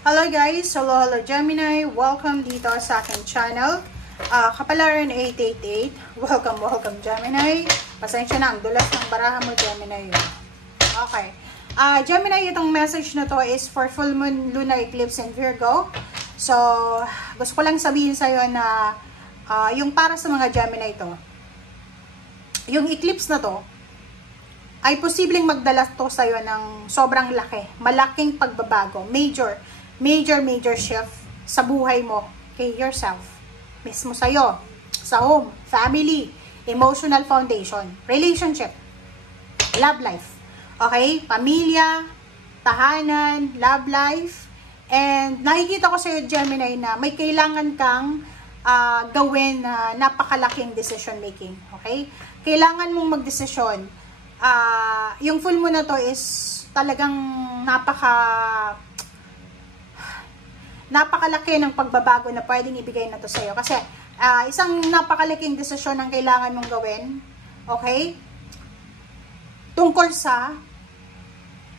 Hello guys! Hello Gemini! Welcome dito sa aking channel. Kapalaran 888. Welcome Gemini. Pasensya na, ang dulas ng baraha mo Gemini. Okay. Gemini, itong message na to is for full moon lunar eclipse in Virgo. So, gusto ko lang sabihin sa'yo na yung para sa mga Gemini to, yung eclipse na to, ay posibleng magdala to sa'yo ng sobrang laki. Malaking pagbabago. Major shift sa buhay mo, kay yourself, mismo sa'yo, sa home, family, emotional foundation, relationship, love life, okay? Pamilya, tahanan, love life, and nakikita ko sa'yo, Gemini, na may kailangan kang gawin na napakalaking decision making, okay? Kailangan mong magdesisyon. Yung full moon na to is talagang napakalaki ng pagbabago na pwedeng ibigay na to sa'yo. Kasi, isang napakalaking desisyon ang kailangan mong gawin. Okay? Tungkol sa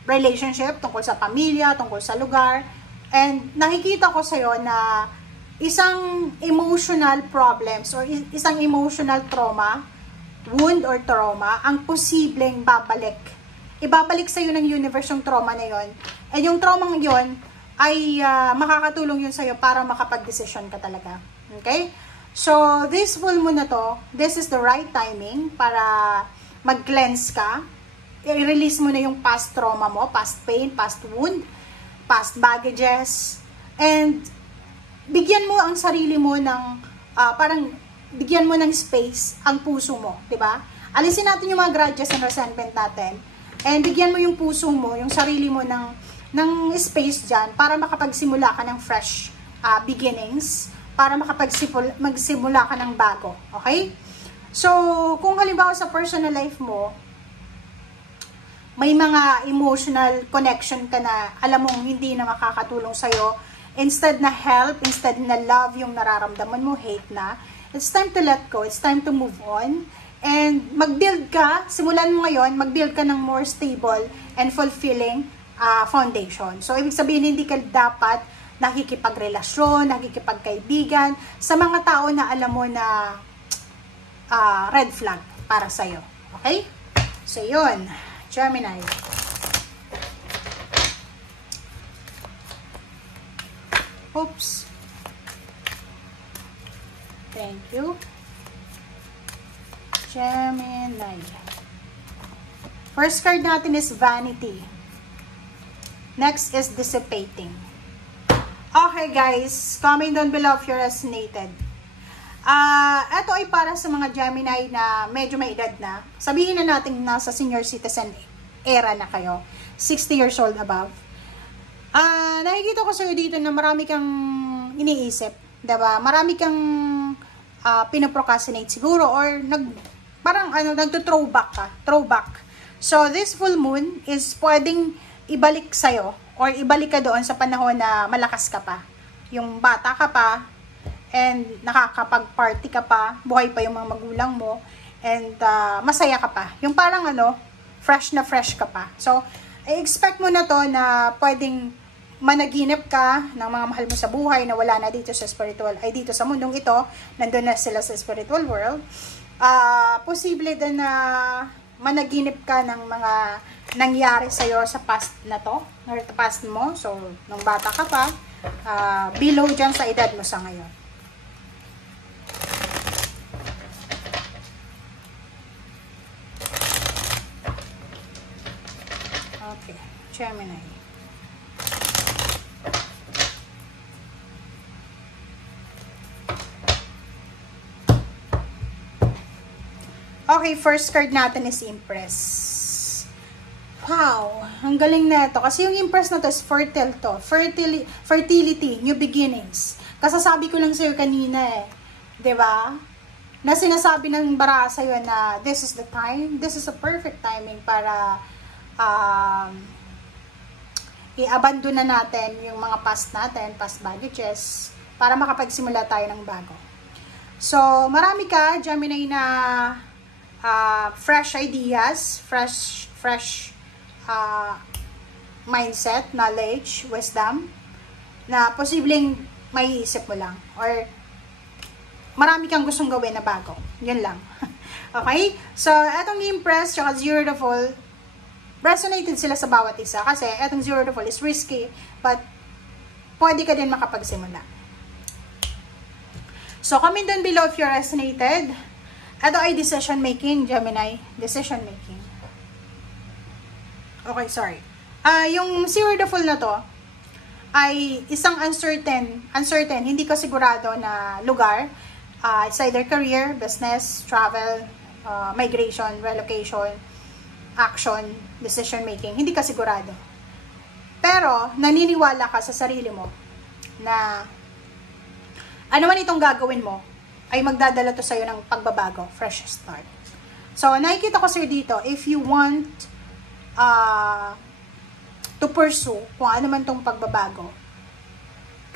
relationship, tungkol sa pamilya, tungkol sa lugar. And nakikita ko sa'yo na isang emotional problems or isang emotional trauma, wound or trauma, ang posibleng babalik. Ibabalik sa'yo ng universe yung trauma na yon. And yung trauma yon ay makakatulong yun sa'yo para makapag-decision ka talaga. Okay? So, this full moon na to, this is the right timing para mag-cleanse ka. I-release mo na yung past trauma mo, past pain, past wound, past baggages, and bigyan mo ang sarili mo ng, parang bigyan mo ng space ang puso mo, diba? Alisin natin yung mga grudges and resentment natin, and bigyan mo yung puso mo, yung sarili mo ng space dyan para makapagsimula ka ng fresh beginnings, para magsimula ka ng bago. Okay? So, kung halimbawa sa personal life mo, may mga emotional connection ka na alam mong hindi na makakatulong sa'yo, instead na help, instead na love yung nararamdaman mo, hate na, it's time to let go, it's time to move on, and mag-build ka, simulan mo ngayon, mag-build ka ng more stable and fulfilling foundation. So, ibig sabihin, hindi ka dapat nakikipagrelasyon, nakikipagkaibigan sa mga tao na alam mo na red flag para sa'yo. Okay? So, yun. Gemini. Oops. Thank you. Gemini. First card natin is Vanity. Next is Dissipating. Okay guys, comment down below if you resonated. Ito ay para sa mga Gemini na medyo may edad na. Sabihin na natin nasa senior citizen era na kayo. 60 years old above. Nakikita ko sa'yo dito na marami kang iniisip. Diba? Marami kang pinoprocrastinate siguro or nagto-throwback ka. Throwback. So, this full moon is pwedeng ibalik sa'yo or ibalik ka doon sa panahon na malakas ka pa. Yung bata ka pa and nakakapag-party ka pa, buhay pa yung mga magulang mo, and masaya ka pa. Yung parang fresh na fresh ka pa. So, i-expect mo na to na pwedeng managinip ka ng mga mahal mo sa buhay na wala na dito sa spiritual, ay dito sa mundong ito, nandun na sila sa spiritual world. Posible din na managinip ka ng mga nangyari sa'yo sa past na to, or past mo, so, nung bata ka pa, below dyan sa edad mo sa ngayon. Okay, Gemini. Okay, first card natin is Empress. Wow, ang galing na ito. Kasi yung Empress na to is fertile to. Fertility, new beginnings. Kasasabi ko lang sa'yo kanina Diba? Na sinasabi ng bara sa'yo na this is the time, this is a perfect timing para i-abandon na natin yung mga past natin, past baggages, para makapagsimula tayo ng bago. So, marami ka, Gemini, na fresh ideas, fresh mindset, knowledge, wisdom, na posibleng may isip mo lang or marami kang gustong gawin na bago. Yun lang. Okay? So, etong Empress tsaka Zero the Fool, resonated sila sa bawat isa kasi etong Zero the Fool is risky but pwede ka din makapagsimula. So, comment down below if you resonated. Ito ay decision making, Gemini. Decision making. Okay, sorry. Yung Zero the Fool na to ay isang uncertain, hindi ka sigurado na lugar. It's either career, business, travel, migration, relocation, action, decision making. Hindi ka sigurado. Pero, naniniwala ka sa sarili mo na ano man itong gagawin mo, ay magdadala to sa'yo ng pagbabago, fresh start. So, nakikita ko sir dito, if you want to pursue kung ano man tong pagbabago,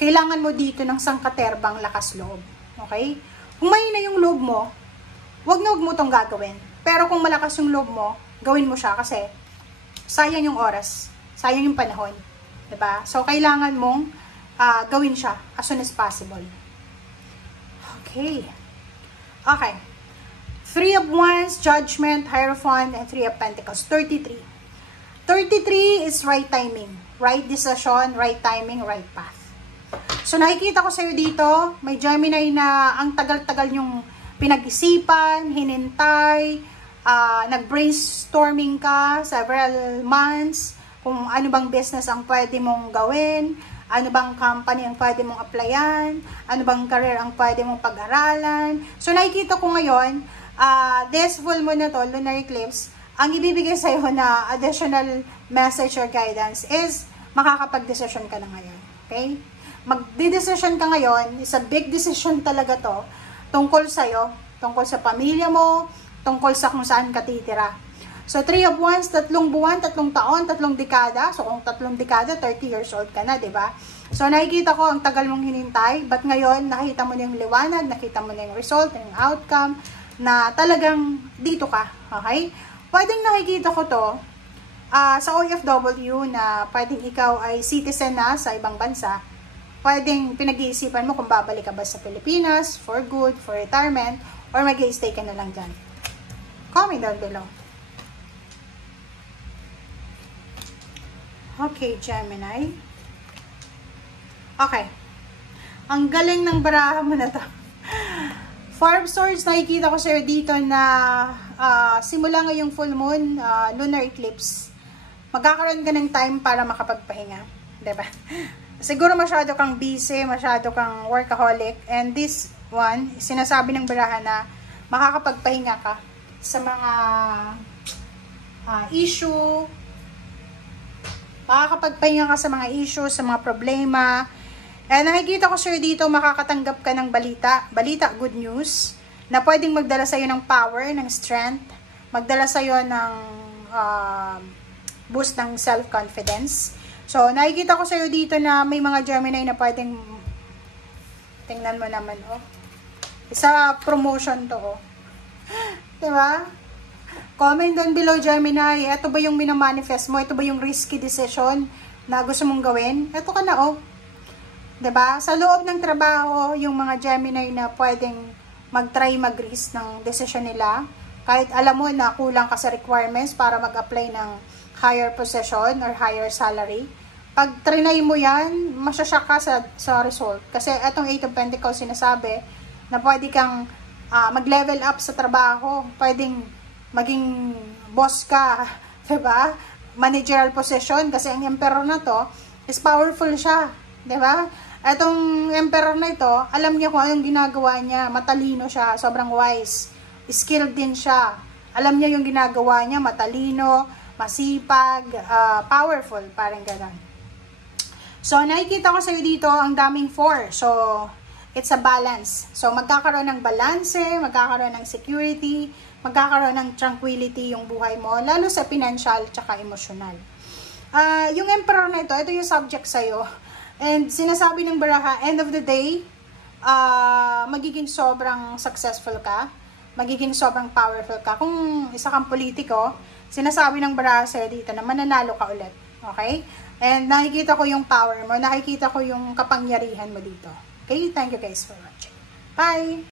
kailangan mo dito ng sangkaterbang lakas loob. Okay? Kung mahina yung loob mo, wag mo tong gagawin. Pero kung malakas yung loob mo, gawin mo siya kasi sayang yung oras, sayang yung panahon. Diba? So, kailangan mong gawin siya as soon as possible. Okay. Okay. 3 of Wands, Judgment, Hierophant, and 3 of Pentacles. 33. 33 is right timing. Right decision, right timing, right path. So, nakikita ko sa'yo dito, may Gemini na ang tagal-tagal yung pinag-isipan, hinintay, nag-brainstorming ka several months, kung ano bang business ang pwede mong gawin, ano bang company ang pwede mong applyan, ano bang career ang pwede mong pag-aralan. So, nakikita ko ngayon, this full moon na to, lunar eclipse, ang ibibigay sa'yo na additional message or guidance is makakapag-decision ka na ngayon. Okay? Mag-decision ka ngayon, is a big decision talaga to, tungkol sa'yo, tungkol sa pamilya mo, tungkol sa kung saan ka titira. So, 3 of Wands, 3 buwan, 3 taon, 3 dekada. So, kung 3 dekada, 30 years old ka na, diba? So, nakikita ko ang tagal mong hinintay, but ngayon, nakita mo na yung liwanag, nakita mo na yung result, yung outcome, na talagang dito ka, okay? Pwedeng nakikita ko to sa OFW na pwedeng ikaw ay citizen na sa ibang bansa. Pwedeng pinag-iisipan mo kung babalik ka ba sa Pilipinas, for good, for retirement, or mag-i-stay ka na lang dyan. Comment down below. Okay, Gemini. Okay. Ang galing ng baraha mo na to. 4 of Swords, nakikita ko sa'yo dito na simula ngayong full moon, lunar eclipse, magkakaroon ka ng time para makapagpahinga. Diba? Siguro masyado kang busy, masyado kang workaholic, and this one, sinasabi ng baraha na makakapagpahinga ka sa mga issue, makakapagpahinga ka sa mga issues, sa mga problema. And nakikita ko sir dito, makakatanggap ka ng balita, good news, na pwedeng magdala sa'yo ng power, ng strength, magdala sa'yo ng boost ng self-confidence. So, nakikita ko sa'yo dito na may mga Gemini na pwedeng, tingnan mo naman, oh. Isa promotion to, oh. Diba? Comment down below, Gemini. Ito ba yung minamanifest mo? Ito ba yung risky decision na gusto mong gawin? Ito ka na, oh. Diba? Sa loob ng trabaho, yung mga Gemini na pwedeng mag-try mag-risk ng decision nila, kahit alam mo na kulang ka sa requirements para mag-apply ng higher position or higher salary, pag trinay mo yan, masyasyak ka sa result. Kasi etong 8 of Pentacles sinasabi na pwede kang mag-level up sa trabaho, pwedeng maging boss ka, diba? Managerial position, kasi ang emperor na to is powerful siya, diba? Etong emperor na ito, alam niya kung anong ginagawa niya, matalino siya, sobrang wise, skilled din siya, alam niya yung ginagawa niya, matalino, masipag, powerful, parang gano'n. So, nakikita ko sa'yo dito, ang daming 4, so, it's a balance. So, magkakaroon ng balance, magkakaroon ng security, magkakaroon ng tranquility yung buhay mo, lalo sa financial tsaka emotional. Yung emperor na ito yung subject sa'yo. And sinasabi ng baraha, end of the day, magiging sobrang successful ka, magiging sobrang powerful ka. Kung isa kang politiko, sinasabi ng baraha sa'yo dito na mananalo ka ulit. Okay? And nakikita ko yung power mo, nakikita ko yung kapangyarihan mo dito. Okay? Thank you guys for watching. Bye!